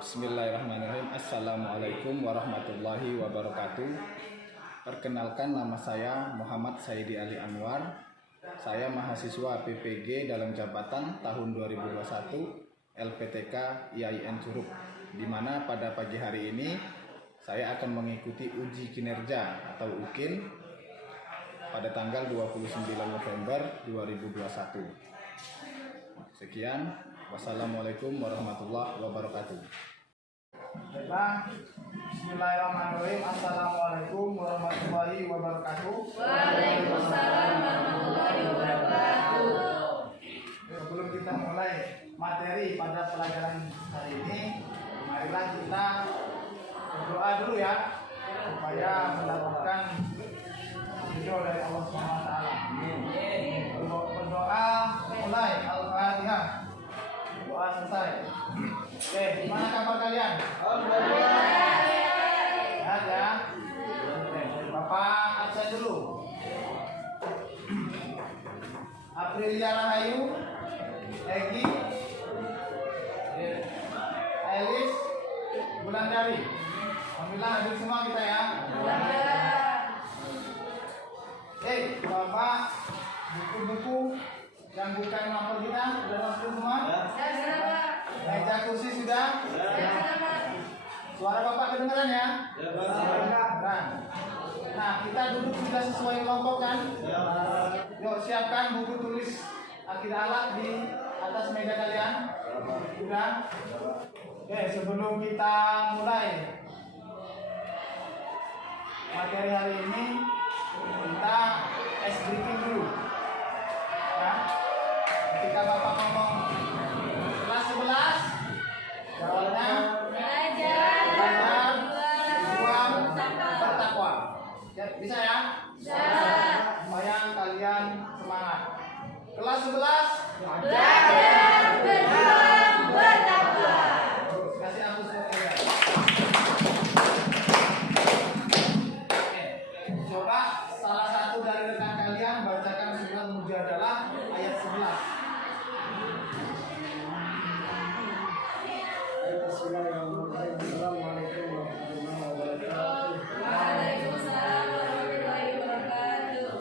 Bismillahirrahmanirrahim. Assalamualaikum warahmatullahi wabarakatuh. Perkenalkan, nama saya Muhammad Saidi Ali Anwar. Saya mahasiswa PPG dalam jabatan tahun 2021 LPTK IAIN Curug, di mana pada pagi hari ini saya akan mengikuti uji kinerja atau UKIN pada tanggal 29 November 2021. Sekian, wassalamualaikum warahmatullahi wabarakatuh. Baiklah, bismillahirrahmanirrahim. Assalamualaikum warahmatullahi wabarakatuh. Waalaikumsalam warahmatullahi wabarakatuh. Sebelum kita mulai materi pada pelajaran hari ini, marilah kita berdoa dulu ya, supaya mendapatkan ridho dari Allah Subhanahu wa taala. Berdoa mulai, Al-Fatihah. Doa selesai. Oke, gimana kabar kalian? Sehat ya? Oke, Bapak absen dulu. Aprilia Rahayu, Egi, Elis, Wulandari. Alhamdulillah hadir semua kita ya. Bapak, buku-buku yang bukan nomor kita sudah masuk semua? Meja kursi sudah? Suara Bapak kedengeran ya? Kedengeran. Nah, kita duduk sudah sesuai kelompok kan? Yuk, siapkan buku tulis akhir alat di atas meja kalian. Sudah? Oke, sebelum kita mulai materi hari ini, kita ice breaking dulu ya. Ketika Bapak ngomong kelas 11, jawabnya belajar, berjuang, bertakwa. Bisa ya? Supaya kalian semangat. Kelas 11, belajar, berjuang, bertakwa. Kasih aku seperti ini. Coba salah satu dari rekan kalian bacakan surat Mujadalah ayat 11. Bismillahirrahmanirrahim. Assalamualaikum warahmatullahi wabarakatuh. Waalaikumsalam warahmatullahi wabarakatuh.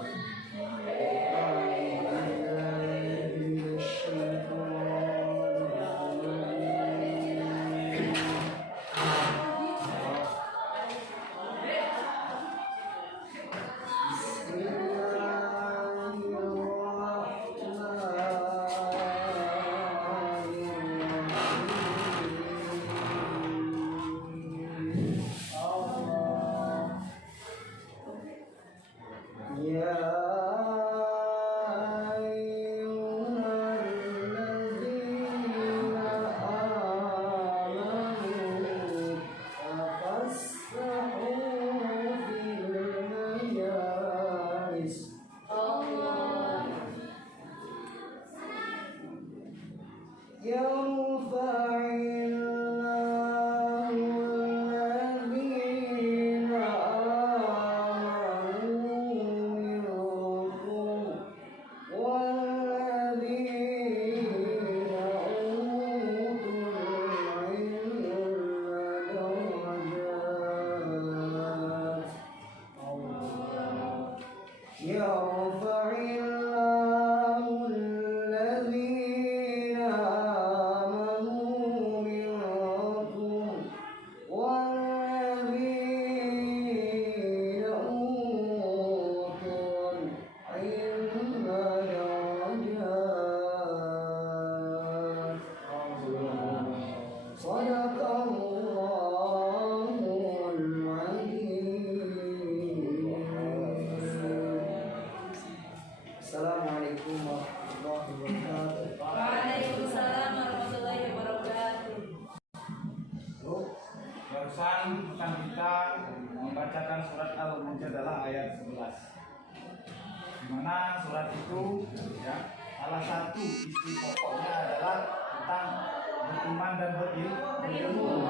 Dimana surat itu ya salah satu isi pokoknya adalah tentang beriman dan berilmu.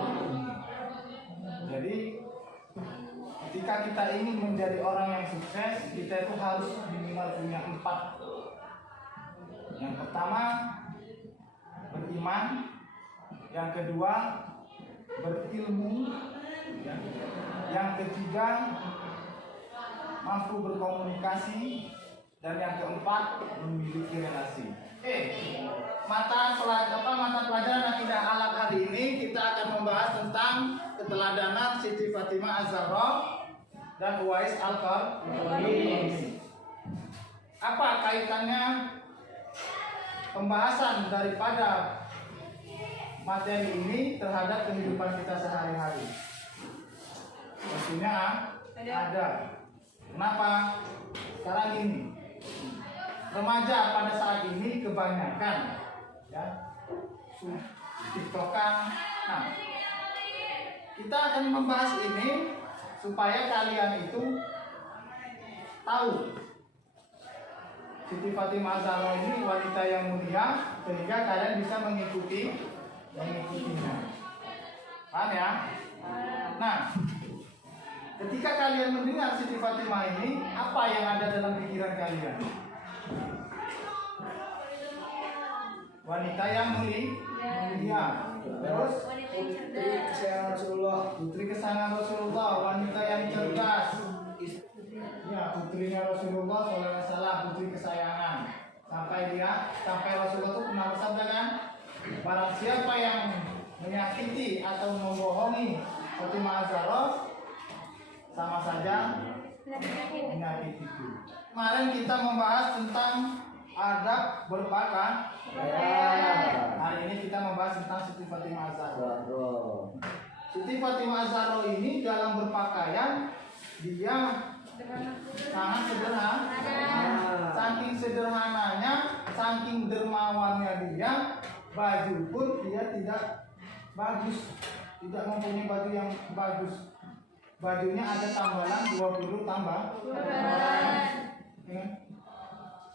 Jadi ketika kita ingin menjadi orang yang sukses, kita itu harus minimal punya 4. Yang pertama beriman, yang kedua berilmu, yang ketiga mampu berkomunikasi, dan yang keempat memiliki relasi. Mata pelajaran akidah akhlak hari ini kita akan membahas tentang keteladanan Siti Fatimah Az-Zahra dan Uwais Al-Qarni. Apa kaitannya pembahasan daripada materi ini terhadap kehidupan kita sehari-hari? Tentunya ada. Kenapa? Sekarang ini remaja pada saat ini kebanyakan ya TikTokan. Nah, kita akan membahas ini supaya kalian itu tahu Siti Fatimah Az-Zahra ini wanita yang mulia, sehingga kalian bisa mengikutinya. Paham ya? Nah, ketika kalian mendengar Siti Fatimah ini, apa yang ada dalam pikiran kalian? Wanita yang mulia. Terus putri kesayangan Rasulullah, wanita yang cerdas. Ya, putrinya Rasulullah SAW, putri kesayangan. Sampai Rasulullah itu pernah bersabda kan, barang siapa yang menyakiti atau membohongi Fatimah Az-Zahra sama saja menyakitiku. Kemarin kita membahas tentang adab berpakaian. Hari ini kita membahas tentang Siti Fatimah Az-Zahra. Siti Fatimah Az-Zahra ini dalam berpakaian dia sangat sederhana. Saking sederhananya, saking dermawannya dia, baju pun dia tidak bagus, tidak mempunyai baju yang bagus. Bajunya ada tambalan 20 tambah. Ya.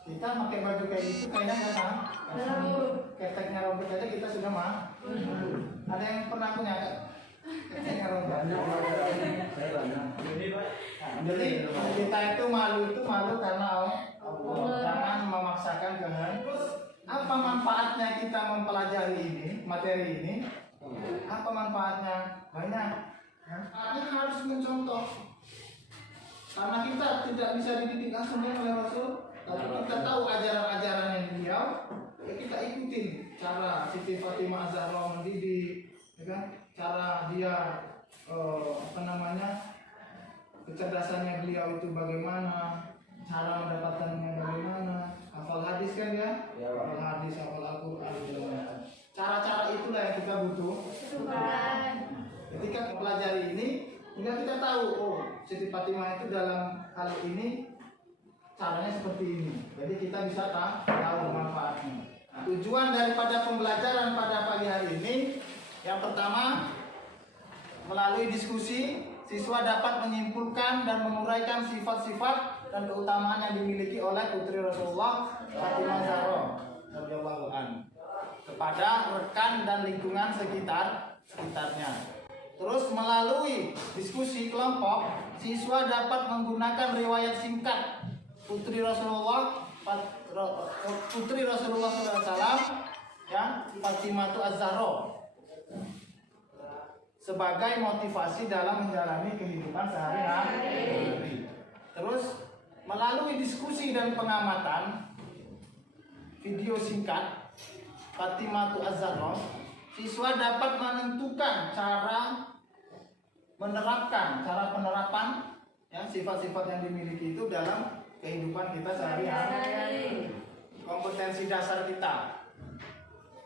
Kita pakai baju kayak gitu kayaknya nggak sama. Keteknya rambut aja kita sudah mah. Ada yang pernah punya keteknya rambut? Jadi kita itu malu karena Allah. Jangan memaksakan kehendak. Apa manfaatnya kita mempelajari ini, materi ini? Apa manfaatnya? Banyak. Kita harus mencontoh. Karena kita tidak bisa dididik langsung oleh Rasul, tapi kita tahu ajaran-ajarannya beliau, ya kita ikutin cara Siti Fatimah Az-Zahra mendidik, ya kan? Cara dia kecerdasannya beliau itu bagaimana, cara mendapatkannya bagaimana, hafal hadis kan ya? Hafal hadis, hafal Al-Quran, cara-cara itulah yang kita butuh. Ketika mempelajari ini, hingga kita tahu, oh Siti Fatimah itu dalam hal ini caranya seperti ini. Jadi kita bisa tahu manfaatnya. Nah, tujuan daripada pembelajaran pada pagi hari ini, yang pertama, melalui diskusi, siswa dapat menyimpulkan dan menguraikan sifat-sifat dan keutamaan yang dimiliki oleh putri Rasulullah Fatimah Az-Zahra radhiyallahu anha kepada rekan dan lingkungan sekitarnya. Terus melalui diskusi kelompok, siswa dapat menggunakan riwayat singkat putri Rasulullah SAW, ya, Fatimah Az-Zahra, sebagai motivasi dalam menjalani kehidupan sehari-hari. Terus melalui diskusi dan pengamatan video singkat Fatimah Az-Zahra, siswa dapat menentukan cara penerapan ya sifat-sifat yang dimiliki itu dalam kehidupan kita sehari-hari. Kompetensi dasar kita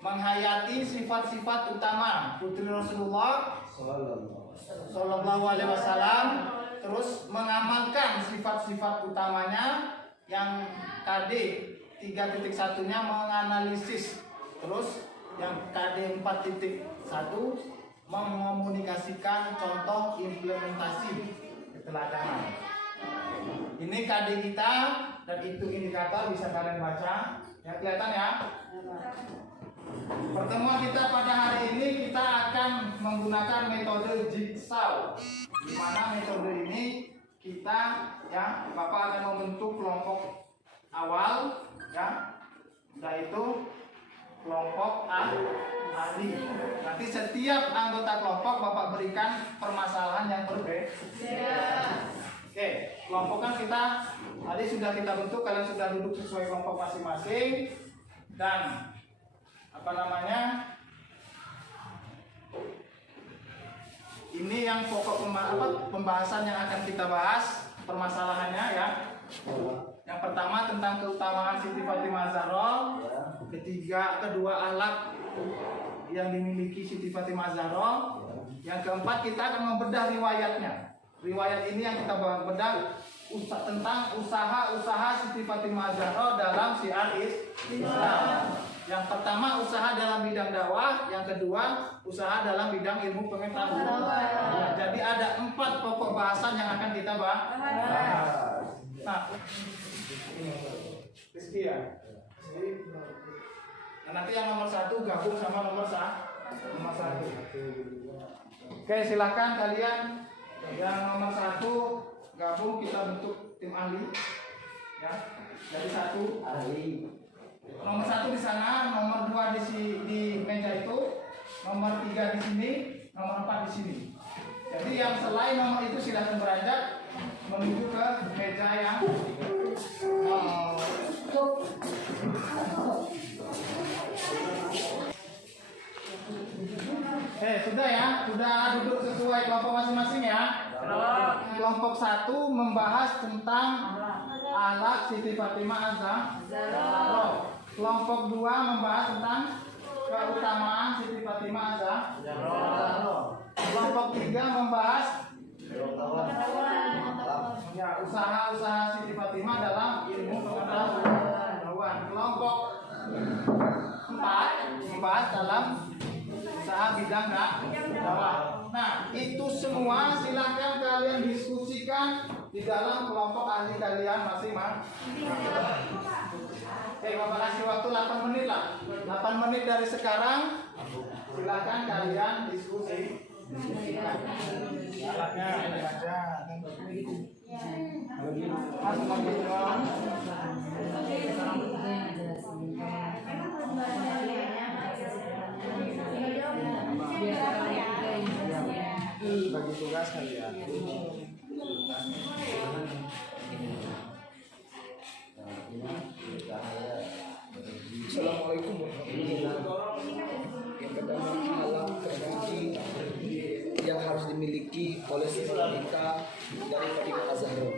menghayati sifat-sifat utama putri Rasulullah Sallallahu Alaihi Wasallam, terus mengamalkan sifat-sifat utamanya. Yang KD 3.1-nya menganalisis, terus yang KD 4.1 mengomunikasikan contoh implementasi keteladanan. Ini KD kita dan itu indikator bisa kalian baca. Ya, kelihatan ya. Pertemuan kita pada hari ini kita akan menggunakan metode jigsaw. Di mana metode ini kita ya Bapak akan membentuk kelompok awal ya. Sudah itu kelompok ahli. Nanti setiap anggota kelompok Bapak berikan permasalahan yang berbeda. Oke, kelompok kan kita tadi sudah kita bentuk, kalian sudah duduk sesuai kelompok masing-masing dan apa namanya? Ini yang pokok pembahasan yang akan kita bahas permasalahannya ya. Yang pertama tentang keutamaan Siti Fatimah Zahra, kedua akhlak yang dimiliki Siti Fatimah Zahra, yang keempat kita akan membedah riwayatnya. Riwayat ini yang kita bedah tentang usaha-usaha Siti Fatimah Zahra dalam syiar Islam. Yang pertama usaha dalam bidang dakwah, yang kedua usaha dalam bidang ilmu pengetahuan. Jadi ada 4 pokok bahasan yang akan kita bahas. Nah, Rizky ya. Nah, nanti yang nomor 1 gabung sama nomor 1. Oke, silakan kalian yang nomor 1 gabung, kita bentuk tim ahli. Ya, jadi 1 ahli. Nomor 1 di sana, nomor 2 di meja itu, nomor 3 di sini, nomor 4 di sini. Jadi yang selain nomor itu silakan beranjak menuju ke meja yang sudah ya, sudah duduk sesuai kelompok masing-masing ya. Kelompok 1 membahas tentang akhlak Siti Fatimah Zahra. Kelompok 2 membahas tentang keutamaan Siti Fatimah Zahra. Kelompok 3 membahas ya, usaha-usaha Siti Fatimah dalam ilmu pengetahuan. Kelompok 4 membahas dalam usaha bidang dakwah. Nah, itu semua silahkan kalian diskusikan di dalam kelompok ahli kalian masing-masing. Bapak kasih waktu 8 menit lah. 8 menit dari sekarang silahkan kalian diskusi. Alatnya ini aja. Bagi tugas kalian. Assalamualaikum warahmatullahi wabarakatuh. Yang pertama alam terbaik yang harus dimiliki oleh siswa kita dari Fatimah Zahra.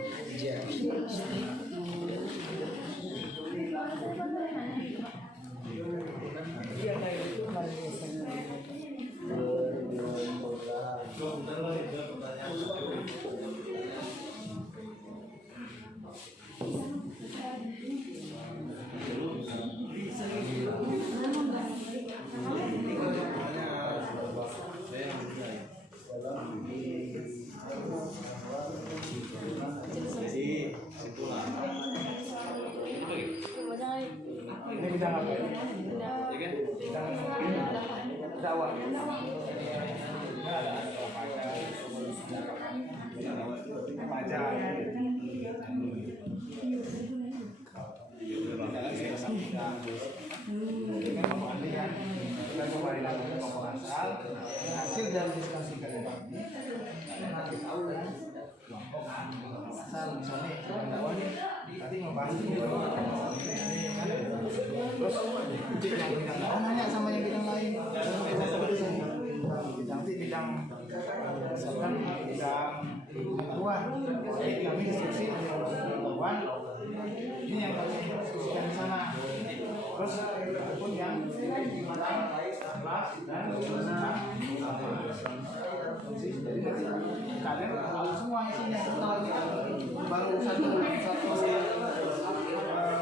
Ini bidang apa ya? Bidang dakwah. Pajak. Kita kembali lagi ke pokok asal. Hasil dari diskusi kalian ini nanti tahu ya. Kelompok asal misalnya dakwah tadi membahas terus yang bidang lain nanya sama yang bidang lain. Nanti bidang misalkan bidang pengetahuan, kami diskusi pengetahuan. Ini yang kami diskusikan di sana. Terus ataupun yang bidang kelas dan jadi nanti kalian tahu semua isinya setelah baru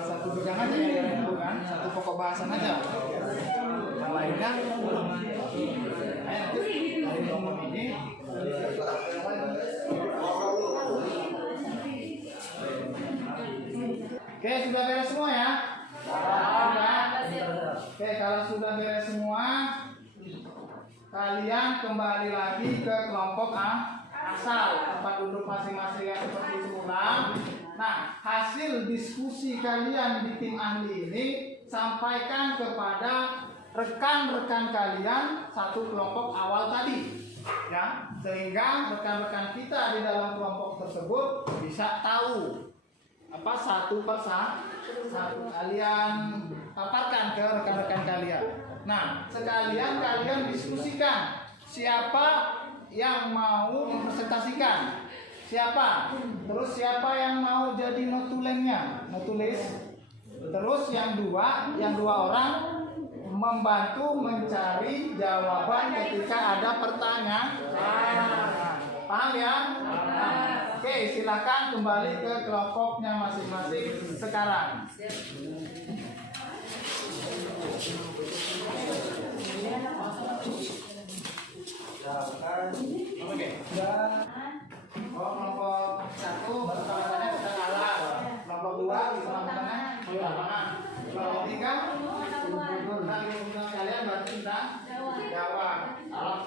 satu bidang aja yang bukan satu pokok bahasan aja. Yang lainnya dari kelompok ini Oke, sudah beres semua ya? Sudah. Oke, kalau sudah beres semua, kalian kembali lagi ke kelompok asal, tempat duduk masing-masing yang seperti semula. Nah, hasil diskusi kalian di tim ahli ini sampaikan kepada rekan-rekan kalian satu kelompok awal tadi, ya, sehingga rekan-rekan kita di dalam kelompok tersebut bisa tahu apa satu persatu kalian paparkan ke rekan-rekan kalian. Nah, sekalian kalian diskusikan siapa yang mau mempresentasikan, siapa, terus siapa yang mau jadi notulis, terus yang dua orang membantu mencari jawaban ketika ada pertanyaan. Paham ya? Oke, silakan kembali ke kelompoknya masing-masing sekarang. Oh, kelompok 1 bertanya tentang alat, kelompok 2 bisa lapangan, kelompok 3 tentang kalian berarti tentang jawab. Alat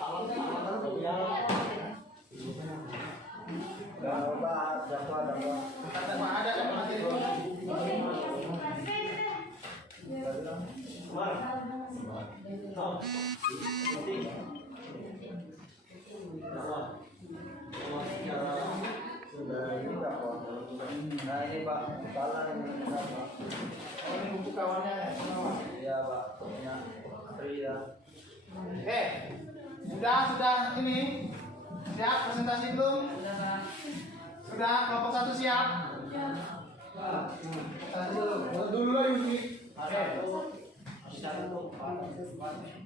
Nah ini Pak, kepala ini kenapa? Oh, ini buku kawannya ya? Iya Pak, punya Pria. Sudah ini siap presentasi belum? Sudah, kelompok 1 siap? Dulu lah Yuki.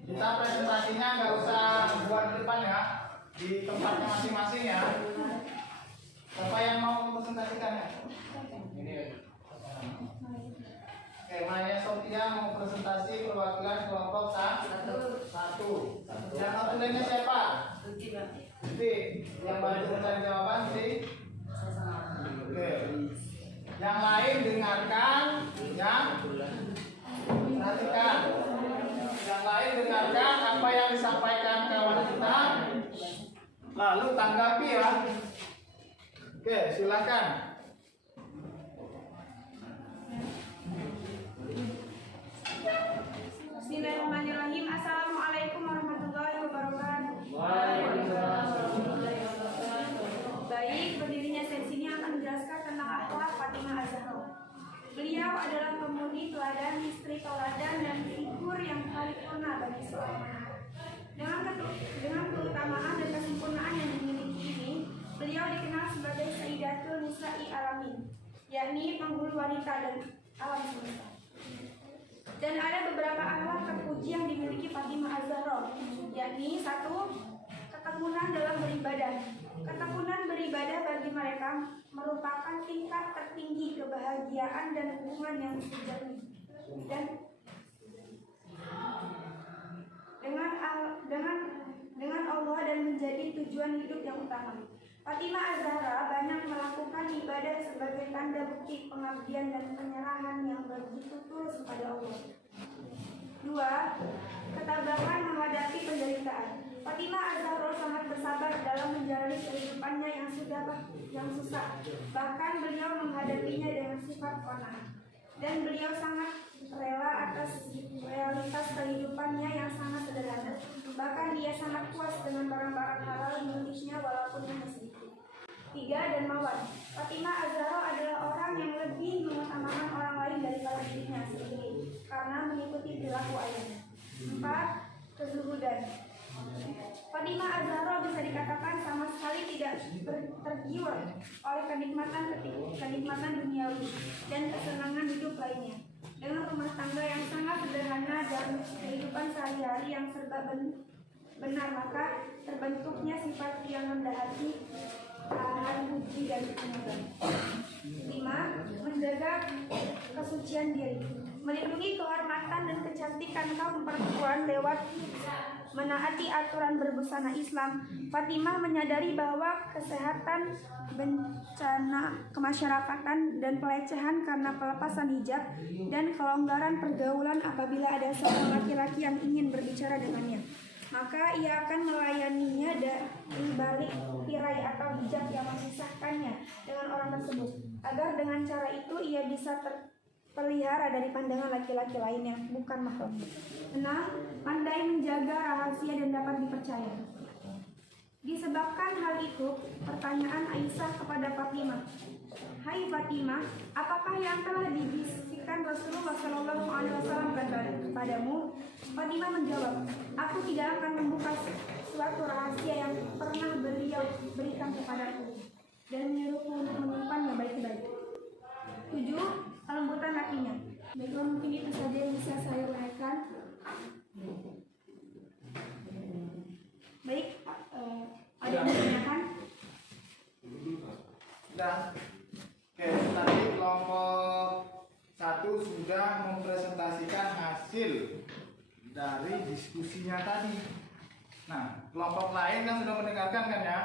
Kita presentasinya nggak usah buat di depan ya, di tempatnya masing-masing ya. Siapa yang mau presentasikannya? Oke, Maya Sofia mau presentasi perwakilan kelompok 1. Yang notulennya siapa? Tuti. Yang bantu mencari jawaban sih. Oke. Yang lain dengarkan, ya. Perhatikan. Yang lain dengarkan apa yang disampaikan kawan kita. Lalu tanggapi ya. Oke, silakan. Bismillahirrahmanirrahim. Assalamualaikum warahmatullahi wabarakatuh. Baik, berdirinya sesi ini akan menjelaskan tentang akhlak Fatimah Az-Zahra. Beliau adalah pemudi teladan, istri teladan, dan figur yang paripurna bagi seorang anak. Dengan keutamaan dan kesempurnaan yang dimiliki ini, beliau dikenal sebagai Sayyidatul Nisa'i Alamin, yakni penghulu wanita dan alam semesta. Dan ada beberapa akhlak terpuji yang dimiliki Fatimah Az-Zahra, yakni 1. Ketekunan dalam beribadah. Ketekunan beribadah bagi mereka merupakan tingkat tertinggi kebahagiaan dan hubungan yang sejati dan dengan Allah dan menjadi tujuan hidup yang utama. Fatimah Az-Zahra banyak melakukan ibadah sebagai tanda bukti pengabdian dan penyerahan yang begitu tulus kepada Allah. 2. Ketabahan menghadapi penderitaan. Fatimah Az-Zahra sangat bersabar dalam menjalani kehidupannya yang susah. Bahkan beliau menghadapinya dengan sifat qanaah. Dan beliau sangat rela atas realitas kehidupannya yang sangat sederhana. Bahkan dia sangat puas dengan barang-barang halal miliknya walaupun hanya sedikit. 3. Dermawan. Fatimah Az-Zahra adalah orang yang lebih mengutamakan orang lain daripada dirinya sendiri karena mengikuti perilaku ayahnya. 4. Kezuhudan. Fatimah Az-Zahra bisa dikatakan sama sekali tidak tergiur oleh kenikmatan duniawi dan kesenangan hidup lainnya. Dengan rumah tangga yang sangat sederhana dan kehidupan sehari-hari yang serba benar, maka terbentuknya sifat yang rendah hati, tahan puji dan kemudian. 5. Menjaga kesucian diri, melindungi kehormatan dan kecantikan kaum perempuan lewat menaati aturan berbusana Islam. Fatimah menyadari bahwa kesehatan, bencana kemasyarakatan, dan pelecehan karena pelepasan hijab dan kelonggaran pergaulan apabila ada seorang laki-laki yang ingin berbicara dengannya, maka ia akan melayaninya dari balik tirai atau hijab yang memisahkannya dengan orang tersebut, agar dengan cara itu ia bisa terpelihara dari pandangan laki-laki lain yang bukan mahramnya. 6. Pandai menjaga rahasia dan dapat dipercaya. Disebabkan hal itu, pertanyaan Aisyah kepada Fatimah, "Hai Fatimah, apakah yang telah dibisikkan Rasulullah SAW kepadamu?" Fatimah menjawab, "Aku tidak akan membuka suatu rahasia yang pernah beliau berikan kepadaku dan menyuruhku untuk menyimpannya baik-baik." 7. Kelembutan hatinya. Baiklah, mungkin itu saja yang bisa saya uraikan. Baik, ada yang menanyakan? Sudah. Oke, tadi kelompok 1 sudah mempresentasikan hasil dari diskusinya tadi. Nah, kelompok lain kan sudah mendengarkan kan ya?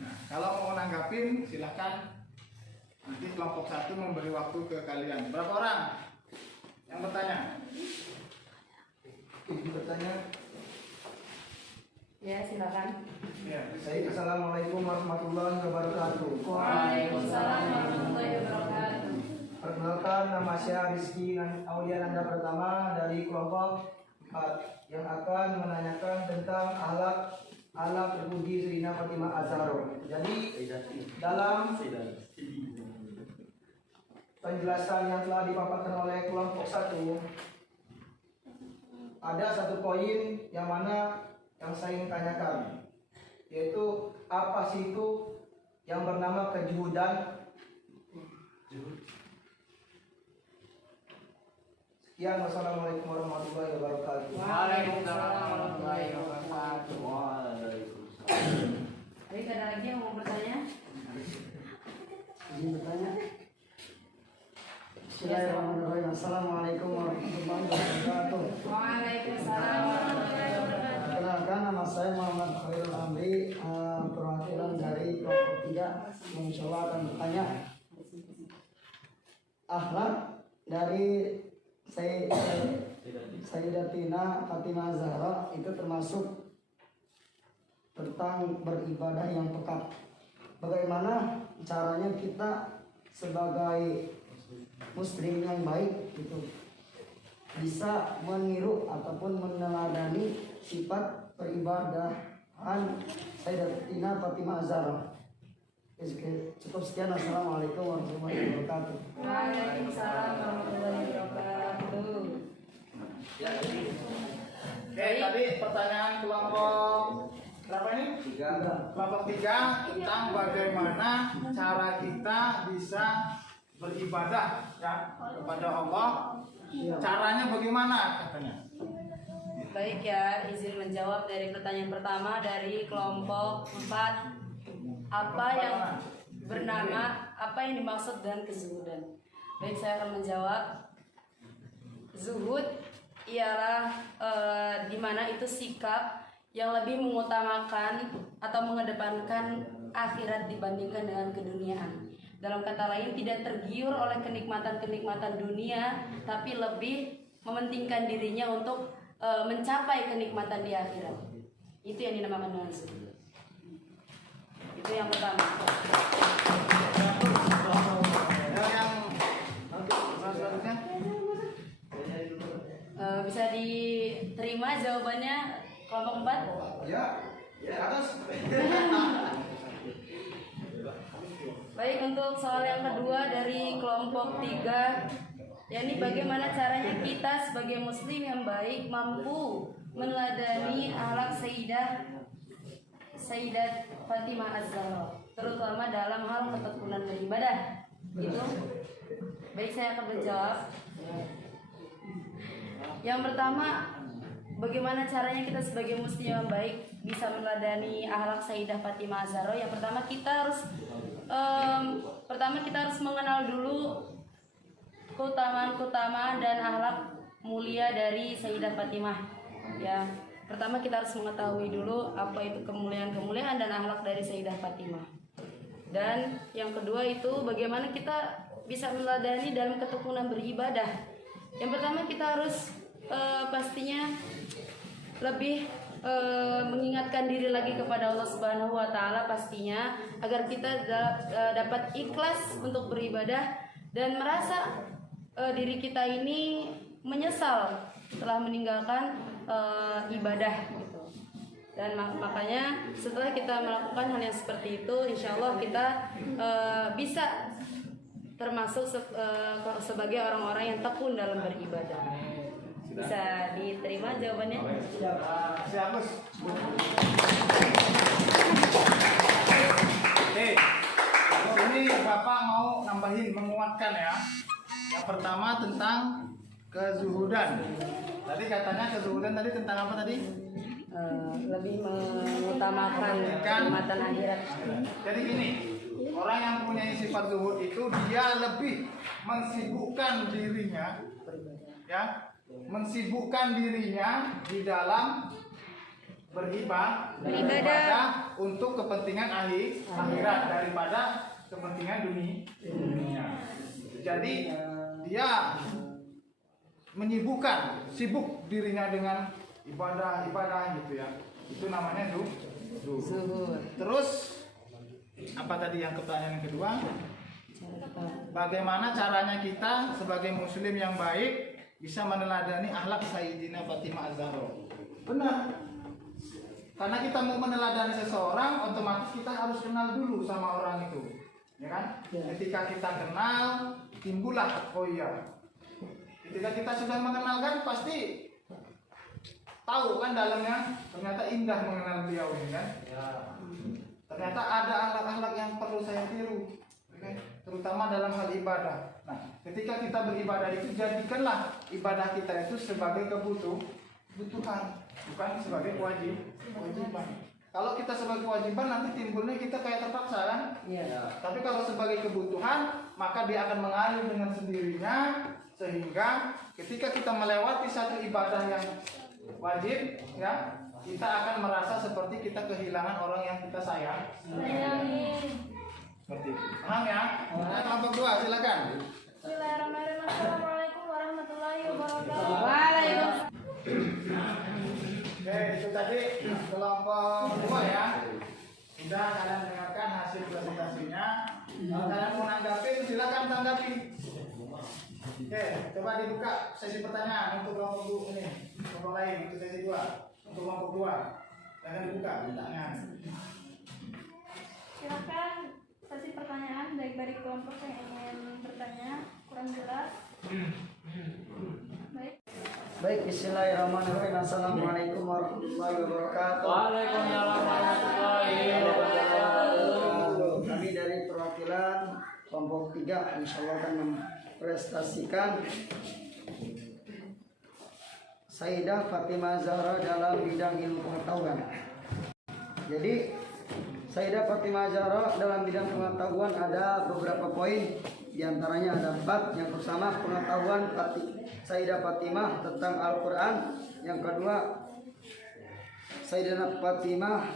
Nah, kalau mau nanggapin silahkan. Nanti kelompok 1 memberi waktu ke kalian. Berapa orang yang bertanya? Izin bertanya. Ya, silakan. Ya. Assalamualaikum warahmatullahi wabarakatuh. Waalaikumsalam warahmatullahi wabarakatuh. Perkenalkan, nama saya Rizky Auliananda Pertama dari kelompok 4 yang akan menanyakan tentang akhlak terpuji Sayyidina Fatimah Az-Zahra. Jadi dalam penjelasan yang telah dipaparkan oleh kelompok 1, ada satu poin yang mana yang saya ingin tanyakan, yaitu apa sih itu yang bernama kejuhudan? Sekian, wassalamualaikum warahmatullahi wabarakatuh. Waalaikumsalam warahmatullahi wabarakatuh. Baik, ada lagi yang mau bertanya? Izin bertanya. Bismillahirrahmanirrahim. Assalamualaikum warahmatullahi wabarakatuh. Waalaikumsalam warahmatullahi wabarakatuh. Perkenalkan, nama saya Muhammad Khairul Amri, perwakilan dari kelompok 3 yang insyaallah akan bertanya akhlak dari Sayyidatina Fatimah Zahra itu termasuk tentang beribadah yang pekat. Bagaimana caranya kita sebagai muslim yang baik itu bisa meniru ataupun meneladani sifat peribadahan Sayyidatina Fatimah Zahra. Cukup sekian. Assalamualaikum warahmatullahi wabarakatuh. Waalaikumsalam warahmatullahi wabarakatuh. Oke, tadi pertanyaan kelompok berapa ini? 3. Kelompok 3 tentang bagaimana cara kita bisa beribadah ya kepada Allah. Caranya bagaimana katanya? Baik ya, izin menjawab dari pertanyaan pertama dari kelompok 4. Apa yang bernama, apa yang dimaksud dengan kezuhudan? Baik, saya akan menjawab. Zuhud ialah dimana itu sikap yang lebih mengutamakan atau mengedepankan akhirat dibandingkan dengan keduniaan. Dalam kata lain, tidak tergiur oleh kenikmatan-kenikmatan dunia, tapi lebih mementingkan dirinya untuk mencapai kenikmatan di akhirat. Itu yang dinamakan dengan zuhud. Itu yang pertama. Yang selanjutnya Bisa diterima jawabannya kelompok 4? ya atas. Baik, untuk soal yang kedua dari kelompok 3, yakni bagaimana caranya kita sebagai muslim yang baik mampu meneladani akhlak Sayyidat Fatimah Az-Zahra, terutama dalam hal ketekunan beribadah. Itu. Baik, saya akan menjawab. Yang pertama, bagaimana caranya kita sebagai muslim yang baik bisa meneladani akhlak Sayyidah Fatimah Az-Zahra? Yang pertama kita harus mengenal dulu keutamaan dan akhlak mulia dari Sayyidah Fatimah. Ya, pertama kita harus mengetahui dulu apa itu kemuliaan dan akhlak dari Sayyidah Fatimah. Dan yang kedua itu bagaimana kita bisa meneladani dalam ketekunan beribadah. Yang pertama kita harus pastinya lebih mengingatkan diri lagi kepada Allah Subhanahu wa taala pastinya agar kita dapat ikhlas untuk beribadah dan merasa diri kita ini menyesal setelah meninggalkan ibadah gitu. Dan makanya setelah kita melakukan hal yang seperti itu, insya Allah kita bisa termasuk sebagai orang-orang yang tekun dalam beribadah. Bisa diterima jawabannya? Siap, Gus. Oke, ini Bapak mau nambahin, menguatkan ya. Yang pertama tentang kezuhudan. Tadi katanya kezuhudan tadi tentang apa tadi? Lebih mengutamakan kenikmatan akhirat. Jadi gini, orang yang punya sifat zuhud itu dia lebih mensibukkan dirinya, ya, mensibukkan dirinya di dalam beribadah untuk kepentingan akhirat daripada kepentingan dunia. Jadi dia sibuk dirinya dengan ibadah gitu ya. Itu namanya zuhud. Terus apa tadi yang pertanyaan yang kedua? Bagaimana caranya kita sebagai muslim yang baik bisa meneladani akhlak Sayyidina Fatimah Az-Zahra? Benar. Karena kita mau meneladani seseorang, otomatis kita harus kenal dulu sama orang itu. Ya kan? Ketika kita kenal, timbullah, oh iya. Ketika kita sudah mengenal kan pasti tahu kan dalamnya, ternyata indah mengenal beliau ini kan. Ternyata ada akhlak-akhlak yang perlu saya tiru, terutama dalam hal ibadah. Nah, ketika kita beribadah itu jadikanlah ibadah kita itu sebagai kebutuhan, bukan sebagai kewajiban. Kalau kita sebagai kewajiban nanti timbulnya kita kayak terpaksa kan? Iya. Tapi kalau sebagai kebutuhan maka dia akan mengalir dengan sendirinya, sehingga ketika kita melewati satu ibadah yang wajib, ya, kita akan merasa seperti kita kehilangan orang yang kita sayang. Seperti itu. Paham ya? Nah, kelompok 2 silakan. Bismillahirrahmanirrahim. Assalamualaikum warahmatullahi wabarakatuh. Waalaikumsalam. Oke, itu tadi kelompok 2 ya. Sudah kalian dengarkan hasil presentasinya. Kalau kalian mau nanggapi, silakan tanggapi. Oke, coba dibuka sesi pertanyaan untuk kelompok ini, kelompok lain itu sesi 2. Untuk kelompok 2, jangan dibuka pertanyaan. Silakan sesi pertanyaan baik dari kelompok yang ingin bertanya kurang jelas. Baik, bismillahirrahmanirrahim. Assalamualaikum warahmatullahi wabarakatuh. Waalaikumsalam warahmatullahi wabarakatuh. Kami dari perwakilan kelompok 3 insyaallah akan memprestasikan Sayyidah Fatimah Zahra dalam bidang ilmu pengetahuan. Jadi Sayyidah Fatimah Zahra dalam bidang pengetahuan ada beberapa poin. Di antaranya ada 4. Yang pertama, pengetahuan Sayyidah Fatimah tentang Al-Quran. Yang kedua, Sayyidah Fatimah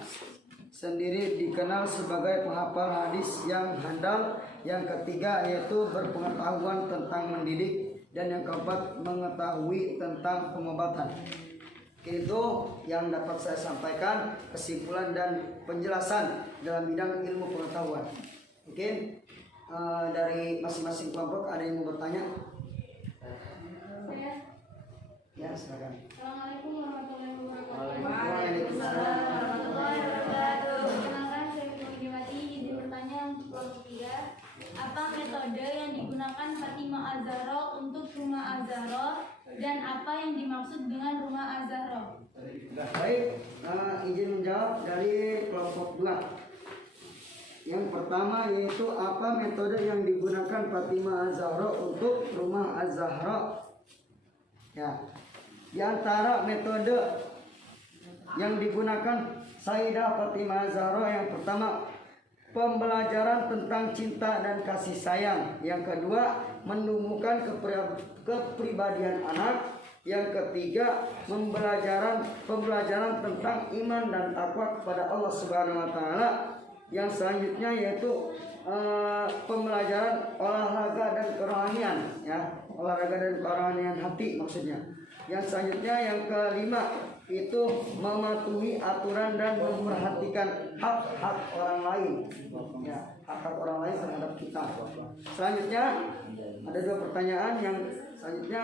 sendiri dikenal sebagai penghafal hadis yang handal. Yang ketiga yaitu berpengetahuan tentang mendidik. Dan yang keempat, mengetahui tentang pengobatan. Itu yang dapat saya sampaikan, kesimpulan dan penjelasan dalam bidang ilmu pengetahuan. Mungkin dari masing-masing kelompok ada yang mau bertanya? Ya, silakan. Assalamualaikum warahmatullahi wabarakatuh. Waalaikumsalam. Warahmatullahi wabarakatuh. Perkenalkan, saya Fitri Mati, izin bertanya untuk kelompok 3. Apa metode yang digunakan Fatimah Az-Zahra untuk rumah Az-Zahra dan apa yang dimaksud dengan rumah Az-Zahra? Baik, izin menjawab dari kelompok 2. Yang pertama yaitu apa metode yang digunakan Fatimah Az-Zahra untuk rumah Az-Zahra. Ya, di antara metode yang digunakan Sayyidah Fatimah Az-Zahra yang pertama pembelajaran tentang cinta dan kasih sayang. Yang kedua, menumbuhkan kepribadian anak. Yang ketiga, pembelajaran tentang iman dan takwa kepada Allah Subhanahu wa taala. Yang selanjutnya yaitu pembelajaran olahraga dan kerohanian, ya, olahraga dan kerohanian hati maksudnya. Yang selanjutnya yang kelima itu mematuhi aturan dan memperhatikan hak-hak orang lain, ya, hak-hak orang lain terhadap kita. Selanjutnya ada dua pertanyaan. Yang selanjutnya,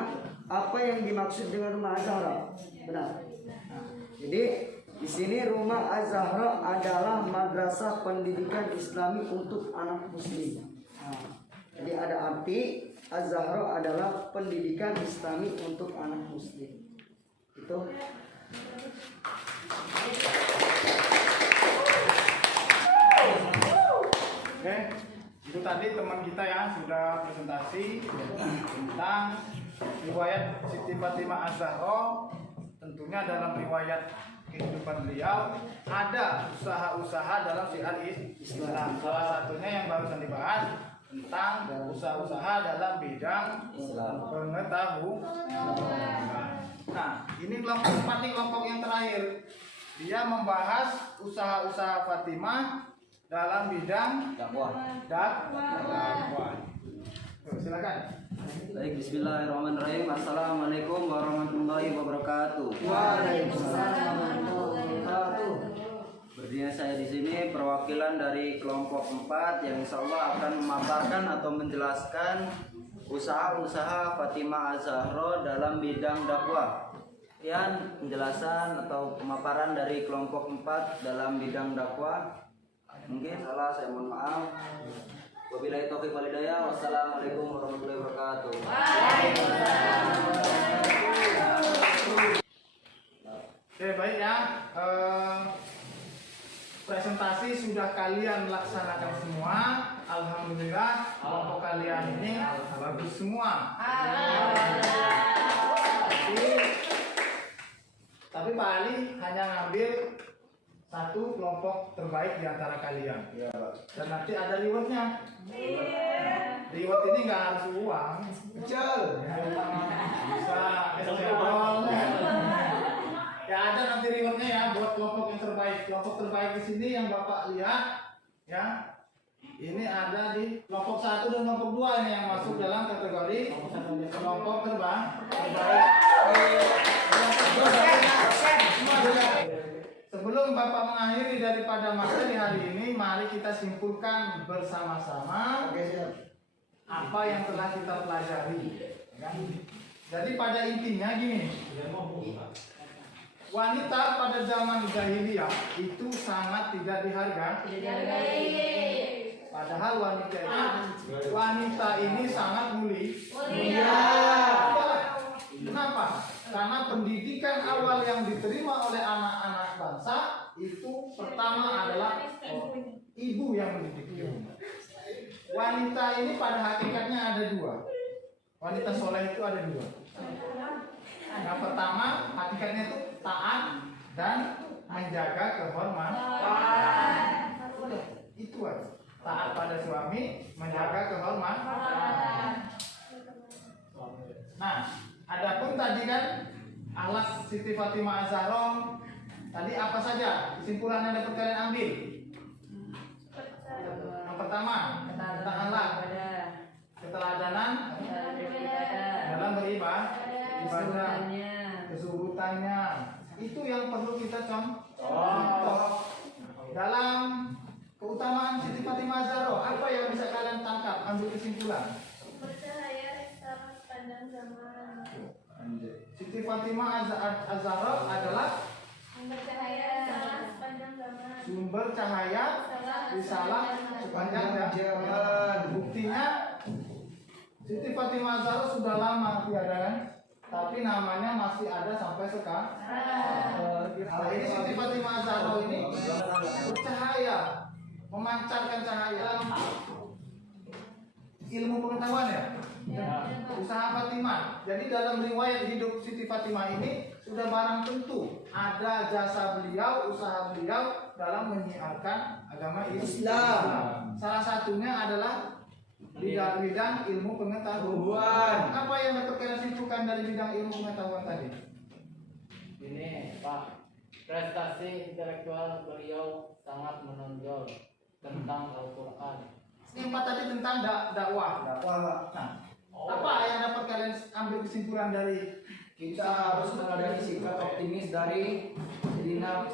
apa yang dimaksud dengan rumah Az-Zahra? Benar. Jadi di sini rumah Az-Zahra adalah madrasah pendidikan Islami untuk anak muslim. Jadi ada arti Az-Zahra adalah pendidikan Islami untuk anak muslim. Itu. Oke, itu tadi teman kita ya sudah presentasi tentang riwayat Siti Fatimah Az-Zahra. Tentunya dalam riwayat kehidupan beliau ada usaha-usaha dalam syiar Islam. Salah satunya yang barusan dibahas tentang usaha-usaha dalam bidang pengetahuan. Nah, ini kelompok 4 nih, kelompok yang terakhir. Dia membahas usaha-usaha Fatimah dalam bidang dakwah. Silakan. Baik, bismillahirrahmanirrahim. Assalamualaikum warahmatullahi wabarakatuh. Waalaikumsalam warahmatullahi wabarakatuh. Berdiri saya di sini perwakilan dari kelompok 4 yang insya Allah akan memaparkan atau menjelaskan usaha-usaha Fatimah Az-Zahra dalam bidang dakwah. Sekian penjelasan atau pemaparan dari kelompok 4 dalam bidang dakwah. Mungkin salah, saya mohon maaf. Wabillahi taufiq wal hidayah. Wassalamualaikum warahmatullahi wabarakatuh. Oke, baik ya. Presentasi sudah kalian laksanakan semua. Alhamdulillah, kelompok kalian ini bagus semua. Tapi Pak Ali hanya ngambil satu kelompok terbaik di antara kalian. Dan nanti ada rewardnya. Reward ini nggak harus uang. Kecil. Bisa SPO. Ya ada nanti rewardnya ya buat kelompok yang terbaik. Kelompok terbaik di sini yang Bapak lihat ya. Ini ada di kelompok 1 dan kelompok 2 ini yang masuk dalam kategori kelompok terbaik. Sebelum Bapak mengakhiri daripada materi hari ini, mari kita simpulkan bersama-sama apa yang telah kita pelajari. Jadi pada intinya gini, wanita pada zaman jahiliyah itu sangat tidak dihargai. Padahal wanita ini sangat mulia. Kenapa? Karena pendidikan awal yang diterima oleh anak-anak bangsa itu pertama adalah ibu yang mendidik. Wanita ini pada hakikatnya ada dua. Wanita soleh itu ada dua. Yang pertama hakikatnya itu taat dan menjaga kehormatan. Itu aja. Taat pada suami, menjaga kehormatan. Nah, adapun tadi kan akhlak Siti Fatimah Az-Zahra tadi apa saja kesimpulan yang dapat kalian ambil? Yang pertama tentang akhlak, keteladanan dalam beribadah, kesubutannya itu yang perlu kita contoh. Dalam keutamaan Siti Fatimah Az-Zahra apa yang bisa kalian tangkap, ambil kesimpulan? Siti Fatimah Az-Zahra adalah sumber cahaya risalah sepanjang zaman. Buktinya Siti Fatimah Az-Zahra sudah lama tiada kan, tapi namanya masih ada sampai sekarang. Nah, ini Siti Fatimah Az-Zahra ini bercahaya, memancarkan cahaya ilmu pengetahuan ya. Usaha Fatimah. Jadi dalam riwayat hidup Siti Fatimah ini sudah barang tentu ada jasa beliau, usaha beliau dalam menyiarkan Agama Islam. Salah satunya adalah bidang ilmu pengetahuan. Apa yang dapat kalian simpulkan dari bidang ilmu pengetahuan tadi? Ini Pak, prestasi intelektual beliau sangat menonjol tentang Al-Quran. Yang empat tadi tentang dakwah. Nah, apa yang dapat kalian ambil kesimpulan dari Kita harus meladani sikap optimis dari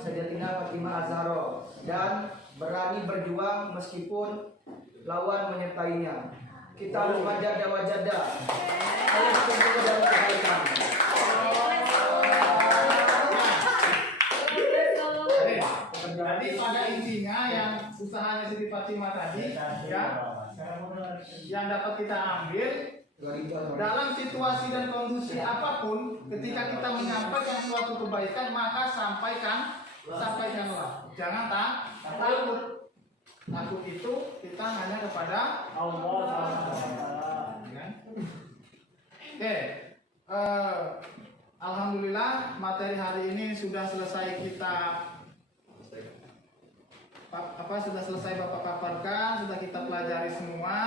Sayyidatina Fatimah Az-Zahra dan berani berjuang meskipun lawan menyertainya. Kita harus wajadah. Saya berkumpul dalam kebaikan. Jadi pada intinya yang usahanya Siti Fatimah tadi, ya, yang dapat kita ambil dalam situasi dan kondisi apapun, ketika kita menyampaikan suatu kebaikan, maka sampaikanlah. Jangan takut. Takut itu kita hanya kepada Allah. Oke. Alhamdulillah materi hari ini sudah selesai sudah selesai Bapak paparkan, sudah kita pelajari semua.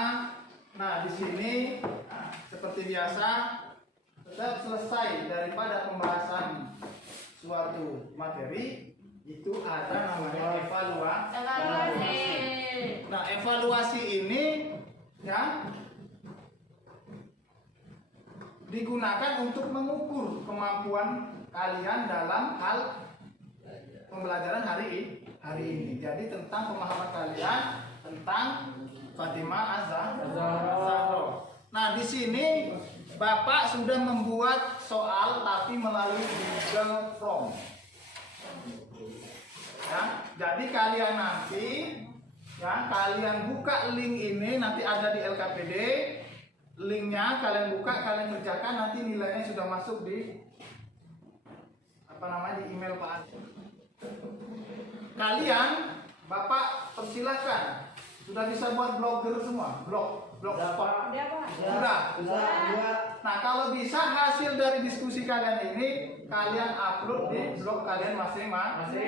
Nah, di sini seperti biasa, setiap selesai daripada pembahasan suatu materi itu ada namanya evaluasi. Nah, evaluasi ini ya digunakan untuk mengukur kemampuan kalian dalam hal pembelajaran hari ini. Jadi tentang pemahaman kalian tentang Fatimah Az-Zahra. Nah, di sini Bapak sudah membuat soal tapi melalui Google Form. Ya, jadi kalian nanti kalian buka link ini, nanti ada di LKPD. Linknya kalian buka, kalian kerjakan, nanti nilainya sudah masuk di di email Pak. Kalian Bapak persilahkan. Sudah bisa buat blogger semua, blogspot. Sudah. Nah, kalau bisa hasil dari diskusi kalian ini kalian upload di blog kalian masing-masing.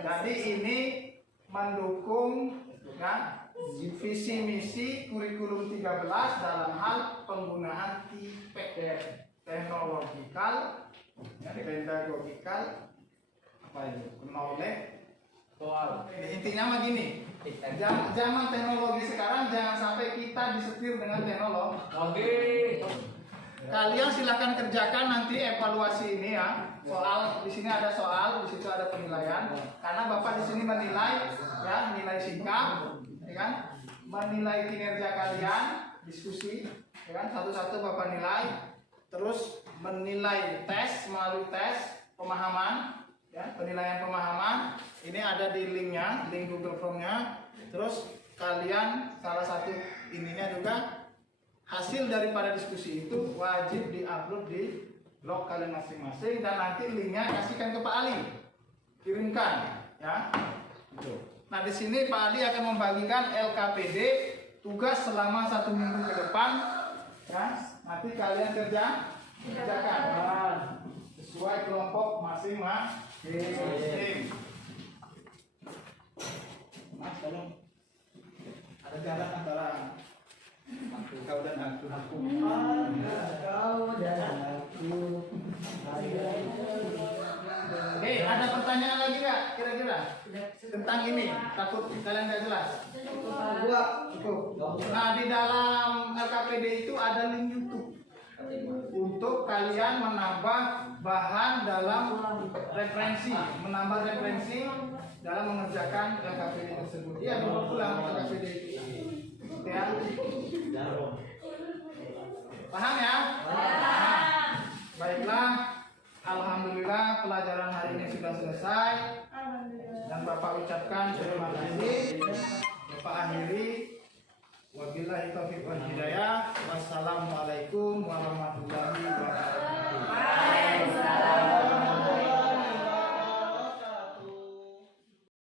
Jadi ini mendukung visi misi kurikulum 13 dalam hal penggunaan TPK, teknologikal, intinya begini, zaman teknologi sekarang jangan sampai kita disetir dengan teknologi. Kalian silakan kerjakan nanti evaluasi ini ya. Soal di sini ada soal, di situ ada penilaian. Karena Bapak di sini menilai nilai sikap, menilai kinerja kalian, diskusi, satu-satu Bapak nilai. Terus menilai tes melalui tes pemahaman, penilaian pemahaman. Ini ada di linknya, link Google Form-nya. Terus kalian salah satu ininya juga hasil daripada diskusi itu wajib diupload di blog kalian masing-masing dan nanti linknya kasihkan ke Pak Ali, kirimkan ya. Nah, di sini Pak Ali akan membagikan LKPD tugas selama 1 minggu ke depan ya. Nanti kalian kerjakan sesuai kelompok masing-masing. Mas, tolong ada jarak antara kau dan aku. Oke, ada pertanyaan lagi nggak kira-kira tentang ini? Takut kalian nggak jelas? Cukup. Nah, di dalam LKPD itu ada link YouTube untuk kalian menambah bahan dalam referensi, menambah referensi dalam mengerjakan LKPD tersebut. Iya, berulang LKPD itu.